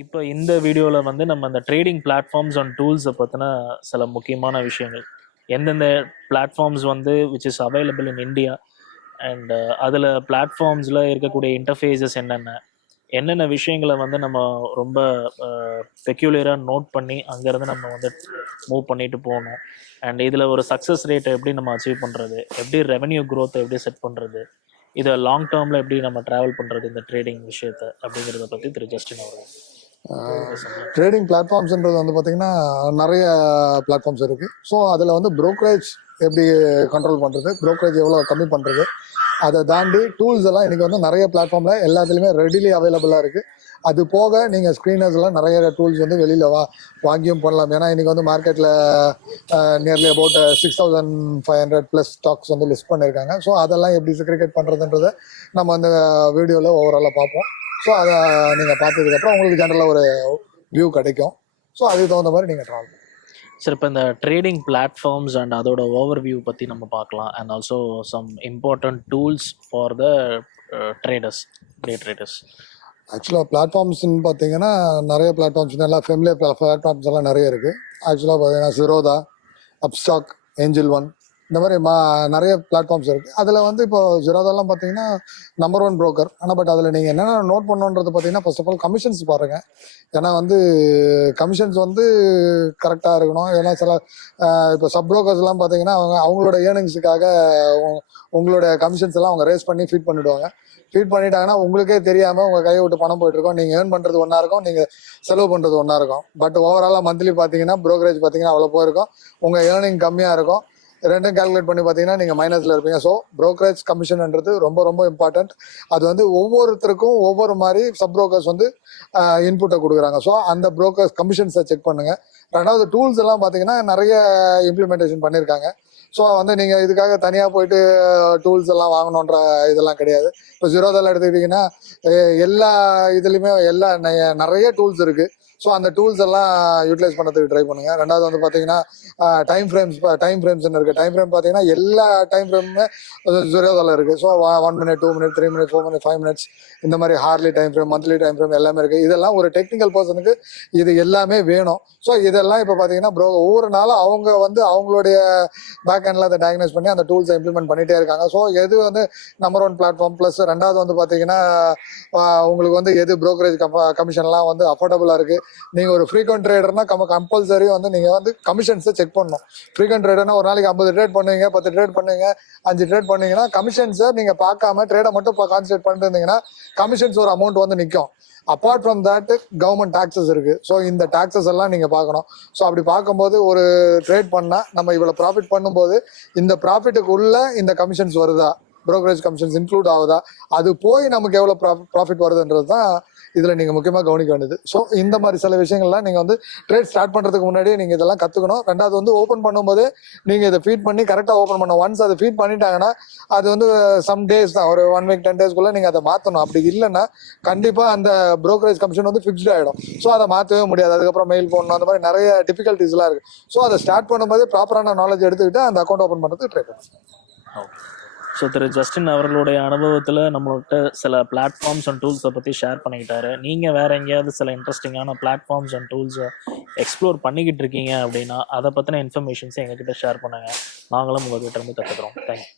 இப்போ இந்த வீடியோவில் வந்து நம்ம அந்த ட்ரேடிங் பிளாட்ஃபார்ம்ஸ் அண்ட் டூல்ஸை பற்றின சில முக்கியமான விஷயங்கள், எந்தெந்த பிளாட்ஃபார்ம்ஸ் வந்து which is available in India, and அதில் பிளாட்ஃபார்ம்ஸில் இருக்கக்கூடிய இன்டர்ஃபேஸஸ் என்னென்ன விஷயங்களை வந்து நம்ம ரொம்ப பெக்யூலியராக நோட் பண்ணி அங்கேருந்து நம்ம வந்து மூவ் பண்ணிட்டு போகணும், அண்ட் இதில் ஒரு சக்ஸஸ் ரேட்டை எப்படி நம்ம அச்சீவ் பண்ணுறது, எப்படி ரெவென்யூ க்ரோத்தை எப்படி செட் பண்ணுறது, இதை லாங் டேர்மில் எப்படி நம்ம ட்ராவல் பண்ணுறது இந்த ட்ரேடிங் விஷயத்தை அப்படிங்கிறத பற்றி திரு ஜஸ்டின் அவர்கள். ட்ரேடிங் பிளாட்ஃபார்ம்ஸ்ன்றது வந்து பார்த்திங்கன்னா நிறைய பிளாட்ஃபார்ம்ஸ் இருக்குது. ஸோ அதில் வந்து ப்ரோக்கரேஜ் எப்படி கண்ட்ரோல் பண்ணுறது, ப்ரோக்கரேஜ் எவ்வளோ கம்மி பண்ணுறது, அதை தாண்டி டூல்ஸ் எல்லாம் இன்றைக்கி வந்து நிறைய பிளாட்ஃபார்மில் எல்லாத்துலேயுமே ரெடிலி அவைலபிளாக இருக்குது. அது போக நீங்கள் ஸ்க்ரீனர்ஸ்லாம் நிறைய டூல்ஸ் வந்து வெளியில் வாங்கியும் பண்ணலாம். ஏன்னா இன்றைக்கி வந்து மார்க்கெட்டில் நியர்லி அபவுட் 6500+ ஸ்டாக்ஸ் வந்து லிஸ்ட் பண்ணியிருக்காங்க. ஸோ அதெல்லாம் எப்படி செக்ரிகேட் பண்ணுறதுன்றதை நம்ம அந்த வீடியோவில் ஓவராலாக பார்ப்போம். ஸோ அதை நீங்கள் பார்த்ததுக்கப்புறம் உங்களுக்கு ஜென்ரலாக ஒரு வியூ கிடைக்கும். ஸோ அதுக்கு தகுந்த மாதிரி நீங்கள் ட்ராவல். சார், இப்போ இந்த ட்ரேடிங் பிளாட்ஃபார்ம்ஸ் அண்ட் அதோட ஓவர் வியூ பற்றி நம்ம பார்க்கலாம், and also some important tools for the traders, day traders. ஆக்சுவலாக பிளாட்ஃபார்ம்ஸ்ன்னு பார்த்தீங்கன்னா நிறைய பிளாட்ஃபார்ம்ஸ், நல்லா ஃபெமிலியர் பிளாட்ஃபார்ம்ஸ் எல்லாம் நிறைய இருக்குது. ஆக்சுவலாக பார்த்தீங்கன்னா ஜிரோதா, அப்ஸ்டாக், ஏஞ்சல் ஒன், இந்த மாதிரி நிறைய பிளாட்ஃபார்ம்ஸ் இருக்குது. அதில் வந்து இப்போ ஜிரோதாலாம் பார்த்தீங்கன்னா நம்பர் 1 ப்ரோக்கர். ஆனால் பட் அதில் நீங்கள் என்னென்ன நோட் பண்ணணுன்றது பார்த்தீங்கன்னா ஃபர்ஸ்ட் ஆஃப் ஆல் கமிஷன்ஸ் பாருங்கள். ஏன்னா வந்து கமிஷன்ஸ் வந்து கரெக்டாக இருக்கணும். ஏன்னா சில இப்போ சப் ப்ரோக்கர்ஸ்லாம் பார்த்தீங்கன்னா அவங்களோட ஏர்னிங்ஸுக்காக உங்களோட கமிஷன்ஸ் எல்லாம் அவங்க ரேஸ் பண்ணி ஃபீட் பண்ணிவிடுவாங்க. ஃபீட் பண்ணிட்டாங்கன்னா உங்களுக்கே தெரியாமல் உங்கள் கையை விட்டு பணம் போயிட்டுருக்கோம். நீங்கள் ஏர்ன் பண்ணுறது ஒன்றா இருக்கும், நீங்கள் செலவு பண்ணுறது ஒன்றா இருக்கும். பட் ஓவராலாக மந்த்லி பார்த்தீங்கன்னா ப்ரோக்கரேஜ் பார்த்தீங்கன்னா அவ்வளோ போயிருக்கும், உங்கள் ஏர்னிங் கம்மியாக இருக்கும். ரெண்டும் கால்குலேட் பண்ணி பார்த்தீங்கன்னா நீங்கள் மைனஸில் இருப்பீங்க. ஸோ ப்ரோக்கரேஜ் கமிஷன்ன்றது ரொம்ப ரொம்ப இம்பார்ட்டன்ட். அது வந்து ஒவ்வொருத்தருக்கும் ஒவ்வொரு மாதிரி சப் ப்ரோக்கர்ஸ் வந்து இன்புட்டை கொடுக்குறாங்க. ஸோ அந்த ப்ரோக்கர்ஸ் கமிஷன்ஸை செக் பண்ணுங்கள். ரெண்டாவது டூல்ஸ் எல்லாம் பார்த்தீங்கன்னா நிறைய இம்ப்ளிமெண்டேஷன் பண்ணியிருக்காங்க. ஸோ வந்து நீங்கள் இதுக்காக தனியாக போயிட்டு டூல்ஸ் எல்லாம் வாங்கணுன்ற இதெல்லாம் கிடையாது. இப்போ ஜீரோதாவில் எடுத்துக்கிட்டிங்கன்னா எல்லா இதுலேயுமே நிறைய டூல்ஸ் இருக்குது. ஸோ அந்த டூல்ஸ் எல்லாம் யூட்டிலைஸ் பண்ணுறதுக்கு ட்ரை பண்ணுங்கள். ரெண்டாவது வந்து பார்த்தீங்கன்னா டைம் ஃப்ரேம்ஸ்ன்னு இருக்குது. டைம் ஃப்ரேம் பார்த்தீங்கன்னா எல்லா டைம் ஃப்ரேமுமே ஜீரோதாவில் இருக்குது. So 1 minute, 2 minutes, 3 minutes, 4 minutes, 5 minutes, இந்த மாதிரி Harley time frame, monthly time frame எல்லாமே இருக்குது. இதெல்லாம் ஒரு டெக்னிக்கல் பர்சனுக்கு இது எல்லாமே வேணும். ஸோ இதெல்லாம் இப்போ பார்த்தீங்கன்னா ஒவ்வொரு நாளும் அவங்க வந்து அவங்களுடைய பேக் ஹேண்டில் அதை டயக்னைஸ் பண்ணி அந்த டூல்ஸை இம்ப்ளிமெண்ட் பண்ணிகிட்டே இருக்காங்க. ஸோ எது வந்து நம்பர் 1 பிளாட்ஃபார்ம், ப்ளஸ் ரெண்டாவது வந்து பார்த்தீங்கன்னா உங்களுக்கு வந்து எது ப்ரோக்கரேஜ் கமிஷன்லாம் வந்து அஃபோர்டபுளாக இருக்குது. நீங்கள் ஒரு ஃப்ரீக்வெண்ட் ட்ரேடர்னா கம்பல்சரி வந்து நீங்கள் வந்து கமிஷன்ஸை செக் பண்ணணும். ஃப்ரீக்வெண்ட் ட்ரேடர்னா ஒரு நாளைக்கு 50 ட்ரேட் பண்ணுவீங்க, 10 ட்ரேட் பண்ணுவீங்க, 5 ட்ரேட் பண்ணுவீங்கன்னா கமிஷன்ஸை நீங்கள் பார்க்காம ட்ரேடை மட்டும் கான்சன்ட்ரேட் பண்ணிட்டு இருந்தீங்கன்னா கமிஷன்ஸ் ஒரு அமௌண்ட் வந்து நிற்கும். Apart from that government taxes இருக்குது. ஸோ இந்த டாக்ஸஸ் எல்லாம் நீங்கள் பார்க்கணும். ஸோ அப்படி பார்க்கும்போது ஒரு ட்ரேட் பண்ணால் நம்ம இவ்வளோ ப்ராஃபிட் பண்ணும்போது இந்த ப்ராஃபிட்டுக்குள்ள இந்த கமிஷன்ஸ் வருதா, ப்ரோக்கரேஜ் கமிஷன்ஸ் இன்க்ளூட் ஆகுதா, அது போய் நமக்கு எவ்வளோ ப்ராஃபிட் வருதுன்றது தான் இதில் நீங்கள் முக்கியமாக கவனிக்க வேண்டியது. ஸோ இந்த மாதிரி சில விஷயங்கள்லாம் நீங்கள் வந்து ட்ரேட் ஸ்டார்ட் பண்ணுறதுக்கு முன்னாடியே நீங்கள் இதெல்லாம் கற்றுக்கணும். ரெண்டாவது வந்து ஓப்பன் பண்ணும்போது நீங்கள் இதை ஃபீட் பண்ணி கரெக்டாக ஓப்பன் பண்ணணும். ஒன்ஸ் அதை ஃபீட் பண்ணிட்டாங்கன்னா அது வந்து சம் டேஸ் தான், ஒரு 1 week 10 daysக்குள்ளே நீங்கள் அதை மாற்றணும். அப்படி இல்லைன்னா கண்டிப்பாக அந்த ப்ரோக்கரேஜ் கமிஷன் வந்து ஃபிக்ஸ்டு ஆகிடும். ஸோ அதை மாற்றவே முடியாது. அதுக்கப்புறம் மெயில் போடணும், அந்த மாதிரி நிறைய டிஃபிகல்ட்டிஸ்லாம் இருக்குது. ஸோ அதை ஸ்டார்ட் பண்ணும்போதே ப்ராப்பரான நாலேஜ் எடுத்துக்கிட்டு அந்த அக்கௌண்ட் ஓப்பன் பண்ணுறதுக்கு ட்ரை பண்ணுங்கள். ஸோ திரு ஜஸ்டின் அவர்களுடைய அனுபவத்தில் நம்மள்கிட்ட சில பிளாட்ஃபார்ம்ஸ் அண்ட் டூல்ஸை பற்றி ஷேர் பண்ணிக்கிட்டாரு. நீங்கள் வேறு எங்கேயாவது சில இன்ட்ரெஸ்டிங்கான பிளாட்ஃபார்ம்ஸ் அண்ட் டூல்ஸை எக்ஸ்ப்ளோர் பண்ணிக்கிட்டு இருக்கீங்க அப்படின்னா அதை பற்றின இன்ஃபர்மேஷன்ஸை எங்ககிட்ட ஷேர் பண்ணுங்கள். நாங்களும் உங்கள்கிட்ட இருந்து கற்றுக்குறோம். தேங்க்யூ.